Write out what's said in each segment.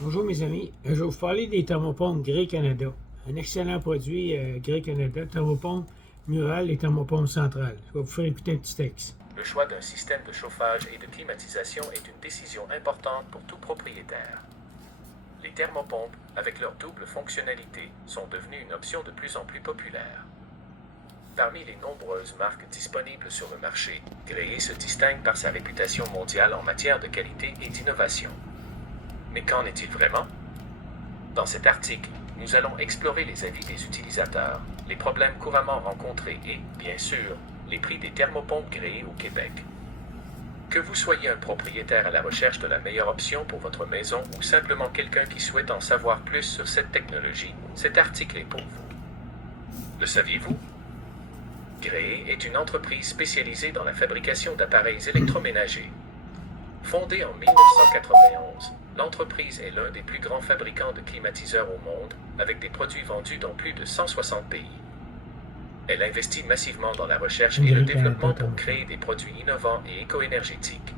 Bonjour mes amis, je vais vous parler des thermopompes Grey Canada. Un excellent produit Grey Canada, thermopompe murale et thermopompe centrale. Je vais vous faire écouter un petit texte. Le choix d'un système de chauffage et de climatisation est une décision importante pour tout propriétaire. Les thermopompes, avec leur double fonctionnalité, sont devenues une option de plus en plus populaire. Parmi les nombreuses marques disponibles sur le marché, Grey se distingue par sa réputation mondiale en matière de qualité et d'innovation. Mais qu'en est-il vraiment? Dans cet article, nous allons explorer les avis des utilisateurs, les problèmes couramment rencontrés et, bien sûr, les prix des thermopompes Grey au Québec. Que vous soyez un propriétaire à la recherche de la meilleure option pour votre maison ou simplement quelqu'un qui souhaite en savoir plus sur cette technologie, cet article est pour vous. Le saviez-vous? Grey est une entreprise spécialisée dans la fabrication d'appareils électroménagers. Fondée en 1991, l'entreprise est l'un des plus grands fabricants de climatiseurs au monde, avec des produits vendus dans plus de 160 pays. Elle investit massivement dans la recherche et le développement pour créer des produits innovants et éco-énergétiques.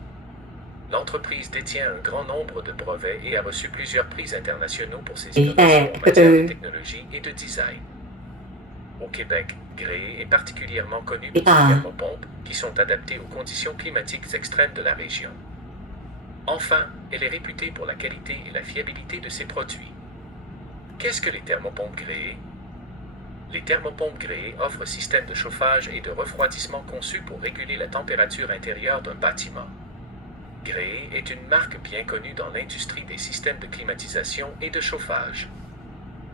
L'entreprise détient un grand nombre de brevets et a reçu plusieurs prix internationaux pour ses innovations en matière de technologie et de design. Au Québec, Grey est particulièrement connu pour ses thermopompes, qui sont adaptées aux conditions climatiques extrêmes de la région. Enfin, elle est réputée pour la qualité et la fiabilité de ses produits. Qu'est-ce que les thermopompes Grey? Les thermopompes Grey offrent un système de chauffage et de refroidissement conçu pour réguler la température intérieure d'un bâtiment. Grey est une marque bien connue dans l'industrie des systèmes de climatisation et de chauffage.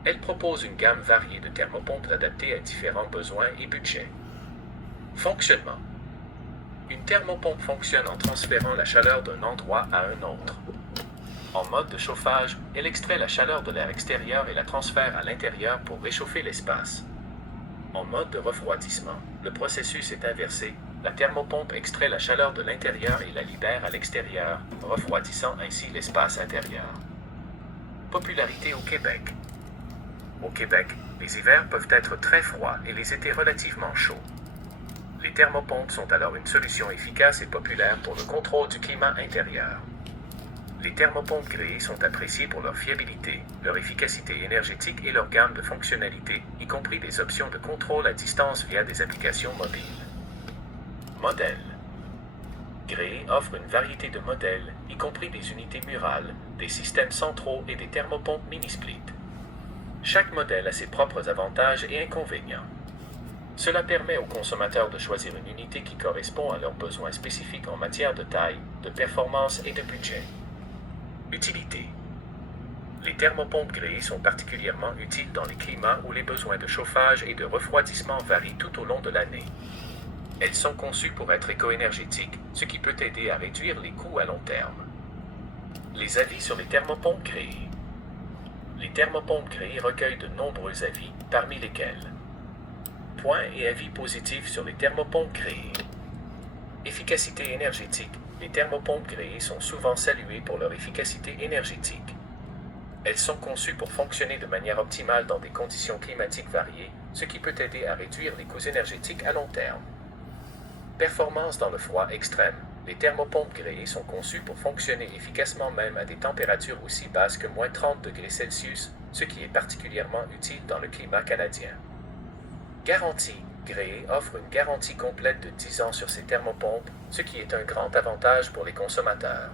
Elle propose une gamme variée de thermopompes adaptées à différents besoins et budgets. Fonctionnement. Une thermopompe fonctionne en transférant la chaleur d'un endroit à un autre. En mode de chauffage, elle extrait la chaleur de l'air extérieur et la transfère à l'intérieur pour réchauffer l'espace. En mode de refroidissement, le processus est inversé. La thermopompe extrait la chaleur de l'intérieur et la libère à l'extérieur, refroidissant ainsi l'espace intérieur. Popularité au Québec. Au Québec, les hivers peuvent être très froids et les étés relativement chauds. Les thermopompes sont alors une solution efficace et populaire pour le contrôle du climat intérieur. Les thermopompes Grey sont appréciées pour leur fiabilité, leur efficacité énergétique et leur gamme de fonctionnalités, y compris des options de contrôle à distance via des applications mobiles. Modèle. Grey offre une variété de modèles, y compris des unités murales, des systèmes centraux et des thermopompes mini-split. Chaque modèle a ses propres avantages et inconvénients. Cela permet aux consommateurs de choisir une unité qui correspond à leurs besoins spécifiques en matière de taille, de performance et de budget. Utilité. Les thermopompes Grey sont particulièrement utiles dans les climats où les besoins de chauffage et de refroidissement varient tout au long de l'année. Elles sont conçues pour être éco-énergétiques, ce qui peut aider à réduire les coûts à long terme. Les avis sur les thermopompes Grey. Les thermopompes Grey recueillent de nombreux avis, parmi lesquels points et avis positifs sur les thermopompes Grey. Efficacité énergétique. Les thermopompes Grey sont souvent saluées pour leur efficacité énergétique. Elles sont conçues pour fonctionner de manière optimale dans des conditions climatiques variées, ce qui peut aider à réduire les coûts énergétiques à long terme. Performance dans le froid extrême. Les thermopompes Grey sont conçues pour fonctionner efficacement même à des températures aussi basses que moins 30 degrés Celsius, ce qui est particulièrement utile dans le climat canadien. Garantie. Grey offre une garantie complète de 10 ans sur ses thermopompes, ce qui est un grand avantage pour les consommateurs.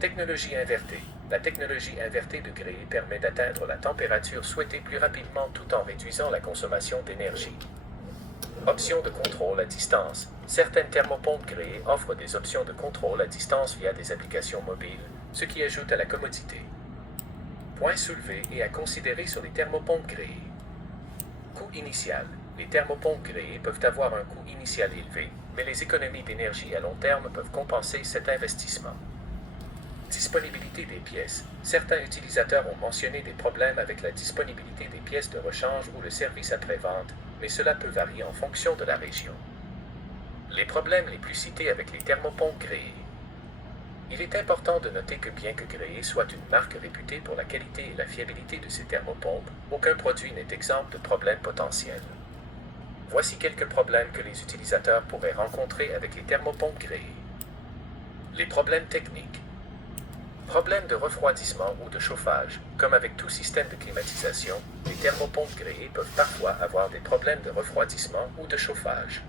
Technologie invertée. La technologie invertée de Grey permet d'atteindre la température souhaitée plus rapidement tout en réduisant la consommation d'énergie. Options de contrôle à distance. Certaines thermopompes Grey offrent des options de contrôle à distance via des applications mobiles, ce qui ajoute à la commodité. Points soulevés et à considérer sur les thermopompes Grey. Coût initial. Les thermopompes Grey peuvent avoir un coût initial élevé, mais les économies d'énergie à long terme peuvent compenser cet investissement. Disponibilité des pièces. Certains utilisateurs ont mentionné des problèmes avec la disponibilité des pièces de rechange ou le service après-vente, mais cela peut varier en fonction de la région. Les problèmes les plus cités avec les thermopompes Grey. Il est important de noter que bien que Grey soit une marque réputée pour la qualité et la fiabilité de ses thermopompes, aucun produit n'est exempt de problèmes potentiels. Voici quelques problèmes que les utilisateurs pourraient rencontrer avec les thermopompes Grey. Les problèmes techniques. Problème de refroidissement ou de chauffage. Comme avec tout système de climatisation, les thermopompes gréées peuvent parfois avoir des problèmes de refroidissement ou de chauffage.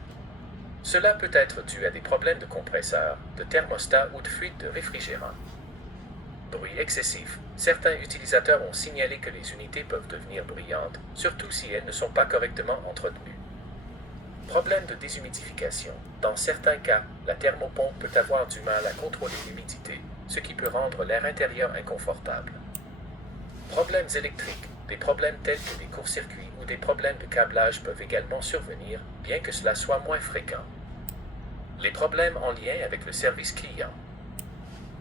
Cela peut être dû à des problèmes de compresseur, de thermostat ou de fuite de réfrigérant. Bruit excessif. Certains utilisateurs ont signalé que les unités peuvent devenir bruyantes, surtout si elles ne sont pas correctement entretenues. Problème de déshumidification. Dans certains cas, la thermopompe peut avoir du mal à contrôler l'humidité, ce qui peut rendre l'air intérieur inconfortable. Problèmes électriques. Des problèmes tels que des courts-circuits ou des problèmes de câblage peuvent également survenir, bien que cela soit moins fréquent. Les problèmes en lien avec le service client.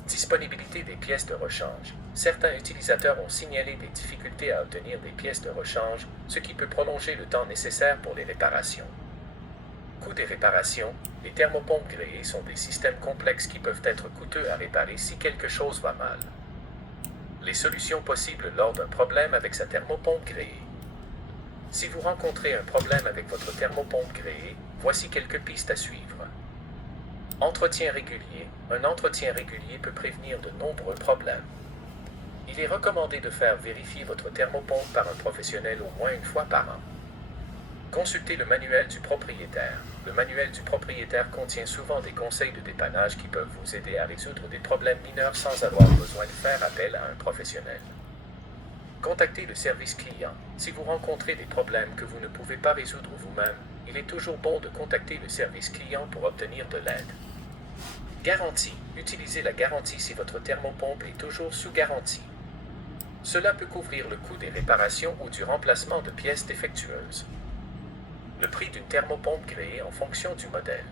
Disponibilité des pièces de rechange. Certains utilisateurs ont signalé des difficultés à obtenir des pièces de rechange, ce qui peut prolonger le temps nécessaire pour les réparations. Coût des réparations. Les thermopompes gréées sont des systèmes complexes qui peuvent être coûteux à réparer si quelque chose va mal. Les solutions possibles lors d'un problème avec sa thermopompe gréée. Si vous rencontrez un problème avec votre thermopompe gréée, voici quelques pistes à suivre. Entretien régulier. Un entretien régulier peut prévenir de nombreux problèmes. Il est recommandé de faire vérifier votre thermopompe par un professionnel au moins une fois par an. Consultez le manuel du propriétaire. Le manuel du propriétaire contient souvent des conseils de dépannage qui peuvent vous aider à résoudre des problèmes mineurs sans avoir besoin de faire appel à un professionnel. Contactez le service client. Si vous rencontrez des problèmes que vous ne pouvez pas résoudre vous-même, il est toujours bon de contacter le service client pour obtenir de l'aide. Garantie. Utilisez la garantie si votre thermopompe est toujours sous garantie. Cela peut couvrir le coût des réparations ou du remplacement de pièces défectueuses. Le prix d'une thermopompe gréée en fonction du modèle.